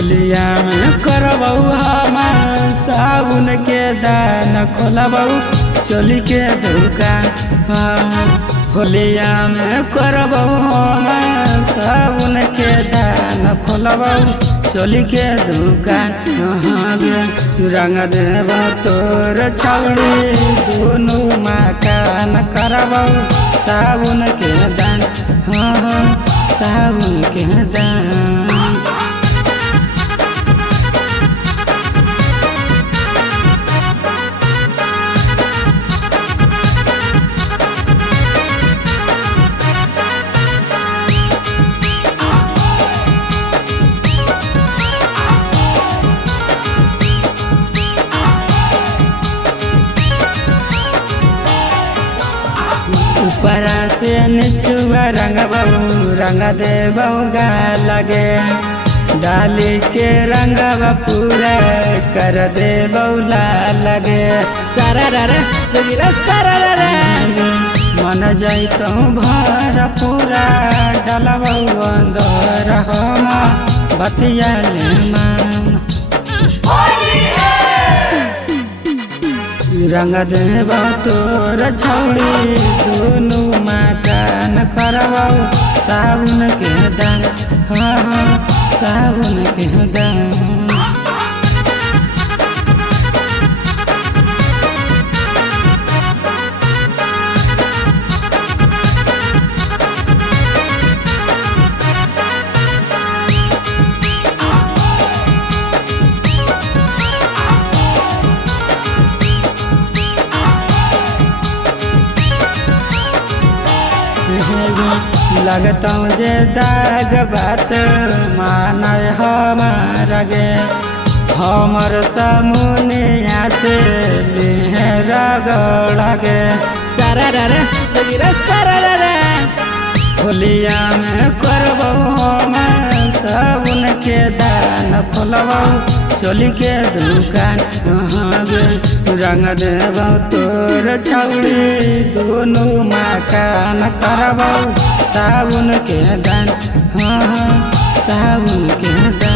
होलिया में करबौ हम साबुन के दान खोलबौ चोली के दुकान। होलिया में करबौ हम साबुन के दान खोलबौ चोली के दुकान। रंग देब तोर छौड़ी दुनू मकान करबौ साबुन के दान। साबुन के दान। ऊपरा से निचुआ रंग देबौ लगे डाली के रंगवा पूरा कर देबौ लगे। सारा जोगिरा सारा मन जैतौ भर पूरा डलबौ अंदर हम बतिया मान। रंग देब तोर छौड़ी दुनू मकान करबौ साबुन के दान। साबुन के दान। लगतौ जे दाग बात मानय हमारा गे हमर समुनिया से रगड़ गे। सारा जोगिरा सारा होलिया में करबौ हम साबुन के दान खोलबौ चोली के दुकान। रंग देबौ तोर छौड़ी दुनू मकान करबौ साबुन के दान। साबुन के दान।